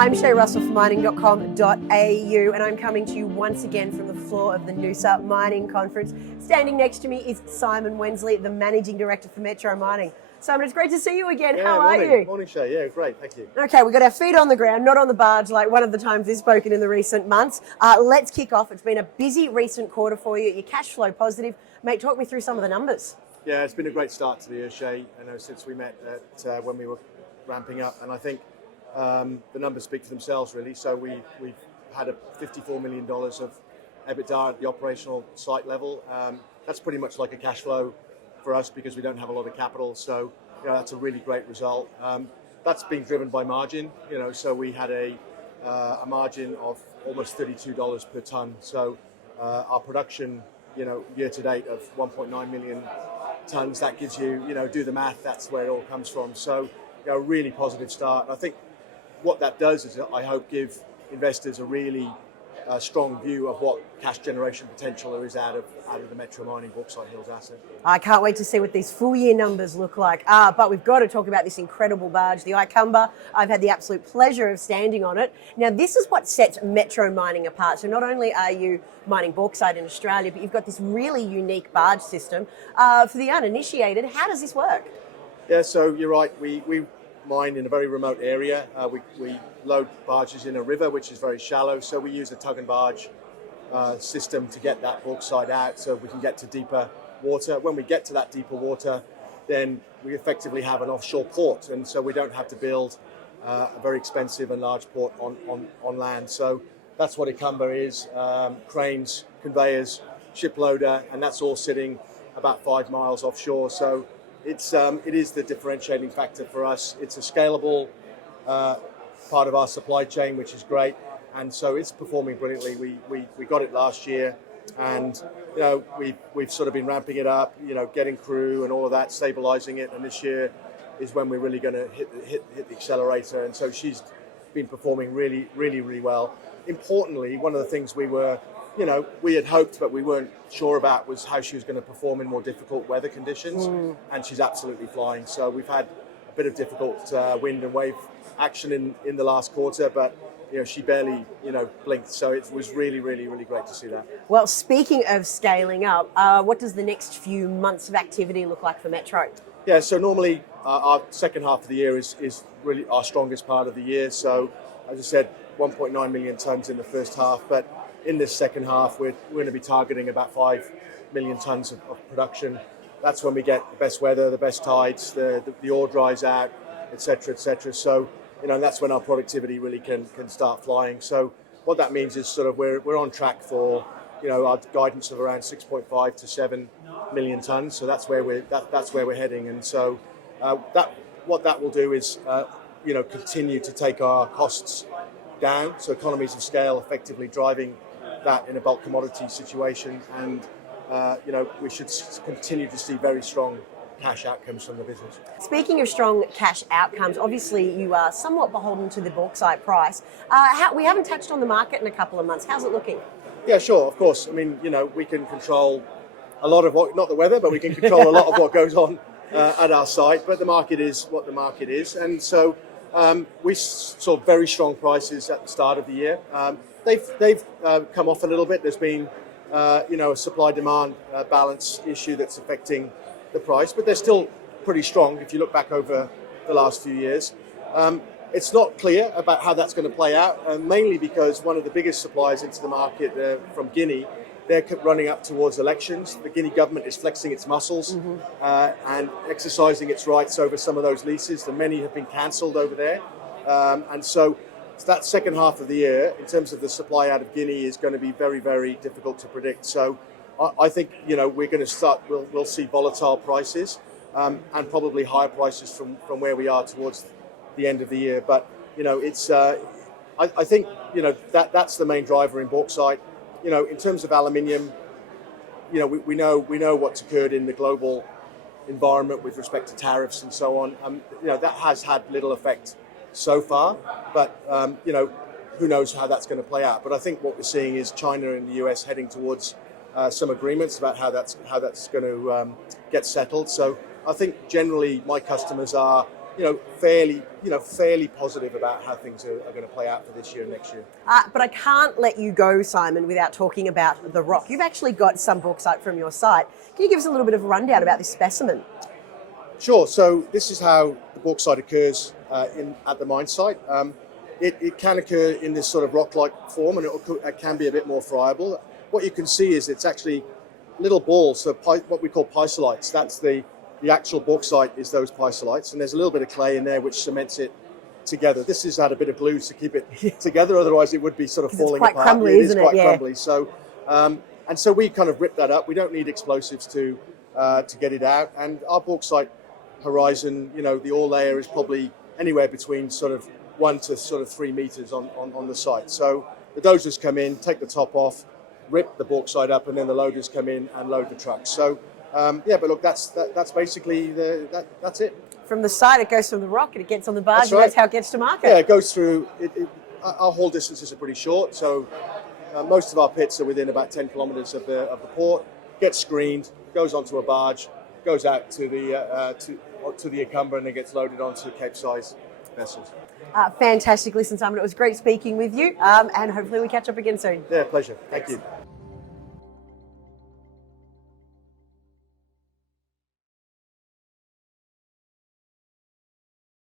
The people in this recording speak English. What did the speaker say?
I'm Shae Russell from mining.com.au, and I'm coming to you once again from the floor of the Noosa Mining Conference. Standing next to me is Simon Wensley, the Managing Director for Metro Mining. Simon, it's great to see you again. Yeah, How are you? Morning, Shae. Yeah, great. Thank you. Okay, we've got our feet on the ground, not on the barge like one of the times we've spoken in the recent months. Let's kick off. It's been a busy recent quarter for you. You're cash flow positive. Mate, talk me through some of the numbers. Yeah, it's been a great start to the year, Shae. I know since we met at, when we were ramping up, and I think the numbers speak for themselves, really. So we've had a $54 million of EBITDA at the operational site level. That's pretty much like a cash flow for us because we don't have a lot of capital. So that's a really great result. That's been driven by margin. So we had a margin of almost $32 per tonne. So our production, year to date of 1.9 million tonnes. That gives you, do the math. That's where it all comes from. So a really positive start. And I think what that does is, I hope, give investors a really strong view of what cash generation potential there is out of the Metro Mining Bauxite Hills asset. I can't wait to see what these full year numbers look like. But we've got to talk about this incredible barge, the Ikamba. I've had the absolute pleasure of standing on it. Now, this is what sets Metro Mining apart. So not only are you mining bauxite in Australia, but you've got this really unique barge system. For the uninitiated, how does this work? Yeah, so you're right. We mine in a very remote area. We load barges in a river, which is very shallow. So we use a tug and barge system to get that bauxite out so we can get to deeper water. When we get to that deeper water, then we effectively have an offshore port. And so we don't have to build a very expensive and large port on land. So that's what Ikamba is, cranes, conveyors, ship loader, and that's all sitting about 5 miles offshore. So it is the differentiating factor for us. It's a scalable part of our supply chain, which is great, and so it's performing brilliantly. We got it last year, and we've sort of been ramping it up, getting crew and all of that, stabilizing it, and this year is when we're really going to hit the accelerator. And so she's been performing really, really, really well. Importantly, one of the things we had hoped but we weren't sure about was how she was going to perform in more difficult weather conditions, and she's absolutely flying. So we've had a bit of difficult wind and wave action in the last quarter, but she barely blinked. So it was really, really, really great to see that. Well, speaking of scaling up, what does the next few months of activity look like for Metro? Yeah, so normally our second half of the year is really our strongest part of the year. So as I said, 1.9 million tonnes in the first half, but in this second half, we're going to be targeting about 5 million tonnes of production. That's when we get the best weather, the best tides, the ore dries out, etc., etc. So, that's when our productivity really can start flying. So what that means is sort of we're on track for, our guidance of around 6.5 to 7 million tonnes. So that's where we're heading. And so what that will do is, continue to take our costs down. So economies of scale effectively driving that in a bulk commodity situation, and we should continue to see very strong cash outcomes from the business. Speaking of strong cash outcomes, obviously you are somewhat beholden to the bauxite price. We haven't touched on the market in a couple of months. How's it looking? Yeah, sure, of course. I mean, we can control a lot of what, not the weather, but we can control a lot of what goes on at our site. But the market is what the market is, and so we saw very strong prices at the start of the year. They've come off a little bit. There's been, a supply-demand balance issue that's affecting the price, but they're still pretty strong if you look back over the last few years. It's not clear about how that's going to play out, mainly because one of the biggest suppliers into the market from Guinea, they're running up towards elections. The Guinea government is flexing its muscles and exercising its rights over some of those leases. The many have been cancelled over there, and so that second half of the year, in terms of the supply out of Guinea, is going to be very, very difficult to predict. So I think, we're going to we'll see volatile prices and probably higher prices from where we are towards the end of the year. But, it's, I think, that's the main driver in bauxite. In terms of aluminium, we know what's occurred in the global environment with respect to tariffs and so on. That has had little effect so far, but who knows how that's going to play out. But I think what we're seeing is China and the US heading towards some agreements about how that's going to get settled. So I think generally my customers are fairly positive about how things are going to play out for this year and next year. But I can't let you go, Simon, without talking about the rock. You've actually got some bauxite from your site. Can you give us a little bit of a rundown about this specimen? Sure. So this is how the bauxite occurs at the mine site. It can occur in this sort of rock-like form, and it can be a bit more friable. What you can see is it's actually little balls, so what we call pisolites. That's the actual bauxite is those pisolites, and there's a little bit of clay in there which cements it together. This has had a bit of glue to keep it together, otherwise it would be sort of falling apart. It's quite crumbly, isn't it? It is quite crumbly. So, and so we kind of rip that up. We don't need explosives to get it out. And our bauxite horizon, the ore layer is probably anywhere between sort of 1 to sort of 3 meters on the site. So the dozers come in, take the top off, rip the bauxite up, and then the loaders come in and load the trucks. So but look, that's basically that's it. From the site, it goes from the rock and it gets on the barge, That's right. and that's how it gets to market. Yeah, it goes through. Our haul distances are pretty short, so most of our pits are within about 10 kilometres of the port. Gets screened, goes onto a barge, goes out to the Ikamba, and then gets loaded onto Cape-size vessels. Fantastic. Listen, Simon, it was great speaking with you, and hopefully we catch up again soon. Yeah, pleasure. Thank you.